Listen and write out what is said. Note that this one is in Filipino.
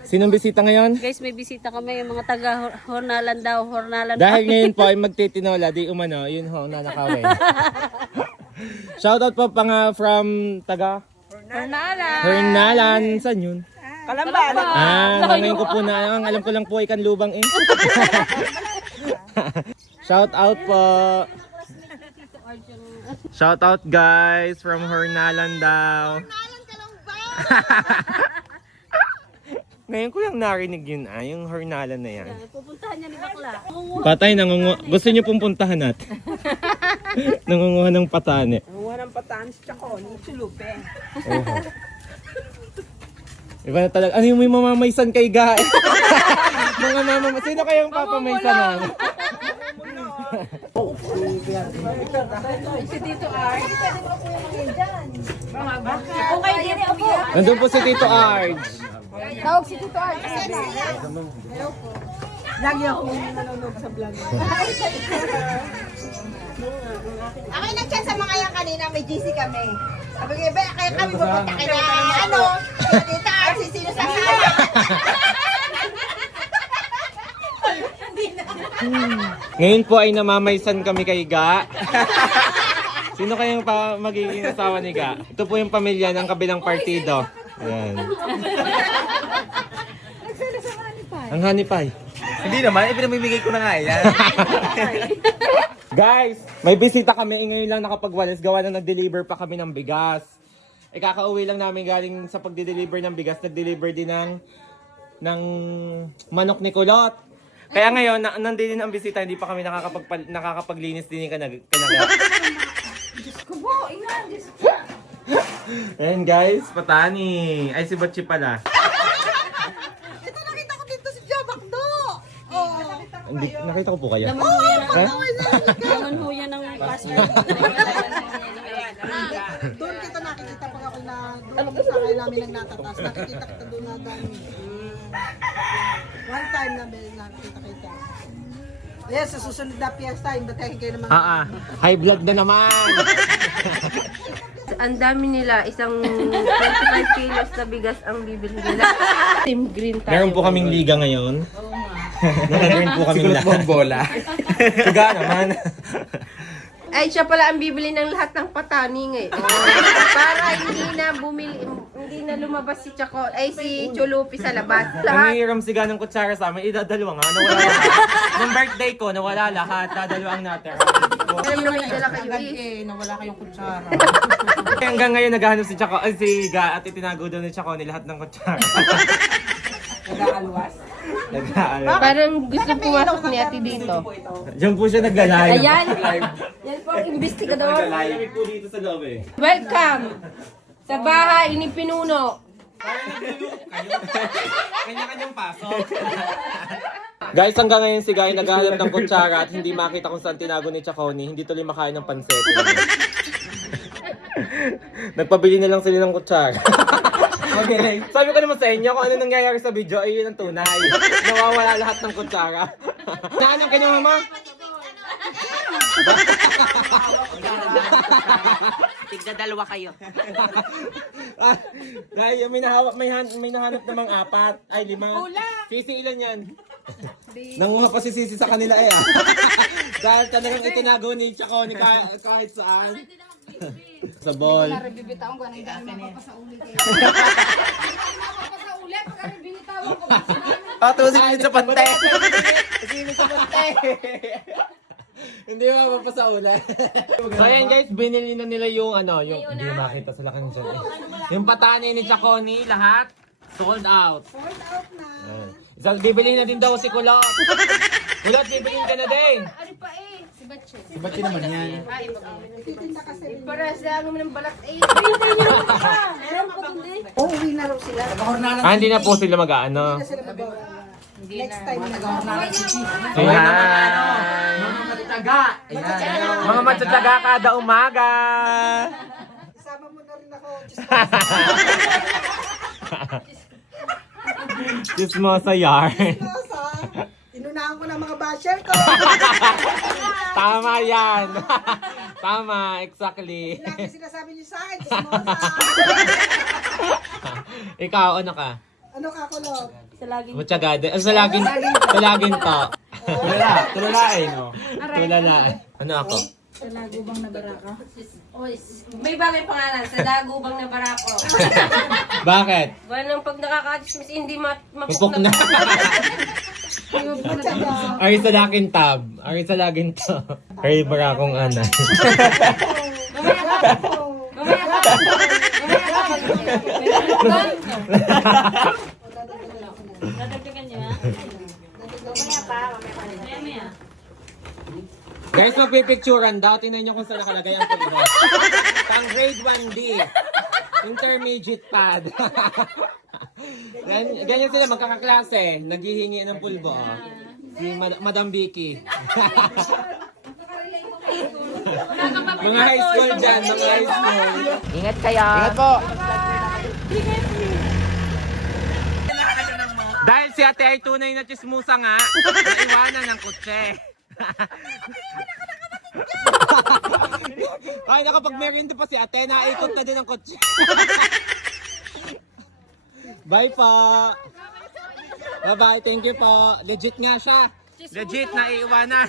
Sinong bisita ngayon? Guys, may bisita kami, yung mga taga Hornalan daw, Hornalan. Dahil ngayon po ay magtitinola, di umano, yun ho, nanakawin. Shoutout po pa nga from taga Hornalan. Hernalan. Saan yun? Kalamba. Ngayon ko po na, ang alam ko lang po ay kanlubang eh. Shoutout po. Shoutout guys from Hornalan daw. Ngayon ko lang narinig yun yung Hornalan na yan. Pupuntahan niya ni Bakla. Patay, gusto niyo pong puntahan natin. Nangunguha ng patane. Nanguha ng patanis tsaka ni Chulupe. Iba na talaga. Ano yung may mamamaysan kay Ga? Mga mamamaysan. Sino kayong papamaysan namin? Si Tito Arj. Okay, din po. Nandun po si Tito Arj. Tawag si Tito Arj. Lagi akong nanonood sa vlog. Ako yung nag-chat sa mga yan kanina, may GC kami. Sabi ko, kaya kami pupunta kay na, kaya dito, si sino sa kaya. Ngayon po ay namamaysan kami kay Ga. Sino kayang magiging asawa ni Ga? Ito po yung pamilya ng kabilang partido. Ayan. Ang hanipay. Hindi naman, ipinamimigay ko na nga yan. Guys, may bisita kami. Ngayon lang nakapagwalis. Gawa na nag-deliver pa kami ng bigas. Kakauwi lang namin galing sa pagde-deliver ng bigas. Nag-deliver din ng manok ni Kulot. Kaya ngayon, nandito din ang bisita. Hindi pa kami nakakapaglinis din yung kanaga. Ayan guys, patani. Ay, si Botchi pala. Ito nakita ko dito si Jabakdo. Oh, Nakita ko po kayo. Naman ho yan ng password. doon kita nakikita pag ako na doon sa kaya namin nang natatas. Nakikita kita doon na dami. One time na nakikita kita. Yes, sa susunod na fiesta, imbatahin kayo naman. High blood na naman. Ang dami nila, isang 25 kilos na bigas ang bibili nila. Team green tayo. Meron po kaming liga ngayon. Meron po kaming lahat. bola. Siga naman. Ay, siya pala ang bibili ng lahat ng patani ngayon. Para hindi na lumabas si Chaco, ay si Chulupi sa labas. Lahat. Nangihiram siga ng kutsara sa amin. Idadalawa nga. Nawala lahat. Nung birthday ko, nawala lahat. Dadalawa ang natin. Alam mo may dala kayo eh. Nawala kayong kutsara. Hanggang ngayon naghahanap si Chaco, si Ga at itinago daw ni Chaco ni lahat ng kutsara. Nag-aalwas. Nag-aalala. Parang gusto pumasok ni ate dito. Diyan po siya nagla-live. Ayan. Yan po ang investigador. Nagla-live po dito sa loob eh. Welcome sa bahay ni Pinuno. Kanya-kanyang pasok. Guys, hanggang ngayon si Guy naghahanap ng kutsara at hindi makita kung saan tinago ni Chaconi. Hindi tuloy makain ng pansit. Nagpabili na lang sila ng kutsara. Okay. Sabi ko naman sa inyo kung ano nangyayari sa video ay yun ang tunay. Nawawala lahat ng kutsara. Saan ang kanyang mama? Tigda dalawa kayo. Dahil may nahanap namang 4 ay 5. Sisi ilan yan? Nanguha pa si Sisi sa kanila eh. Dahil talagang itinago ni Chaconi kahit saan. Sa ball. Bibitawan ko, anong dami mapapasauli kayo. Mapapasauli, pagka binitawan ko. Patusin sa pante. Sino sa pante? Hindi mo mapapasaula. So ayan guys, binili na nila yung hindi makita sa lakan dyan eh. Yung patani ni Chaconi, lahat sold out. Sold out na. Isang bibili na din daw si Kulot. Kulot, bibilin ka na din. Ano pa eh? Si Batche. Si Bachi naman yan. Titinda kasi. Para sa amin ng balat eh. Oh, uwi na raw sila. Hindi na po sila mag-ano. Sila magawa. Next time na. Ayan. Matataga. Ayan. Mga matsatsaga kada umaga. Isama mo na rin ako. Chismosa yarn. Inunahan ko ng mga basher ko. Tama yan. Tama, exactly. Lagi sinasabi niyo sa akin, chismosa. Ikaw, ano ka? Ano ka, Kulot? Matyaga din. Sa laging to. Tulala eh, no? Tulala. Ano ako? May bagay pangalan, sa dagubang na barako. Bakit? Ganang pag nakaka-dismiss, hindi Pupok na. Ari sa laging tab. Ari sa laging to. Ari para akong anay. Mamaya ka. Mamaya ka. Guys, magpipicturan daw. Tingnan nyo kung saan nakalagay ang pulbo. Pang grade 1D. Intermediate pad. Ganyan sila, magkakaklase. Naghihingi ng pulbo. Oh. Si Madam Vicky. Mga high school dyan, mga high school. Ingat kayo. Ingat po! Dahil si ate ay tunay na chismusa nga, naiwanan ng kotse. Ay, nakapag-merienda pa si ate, naikot na din ang kotse. Bye po. Bye-bye, thank you po. Legit nga siya. Legit, naiiwanan.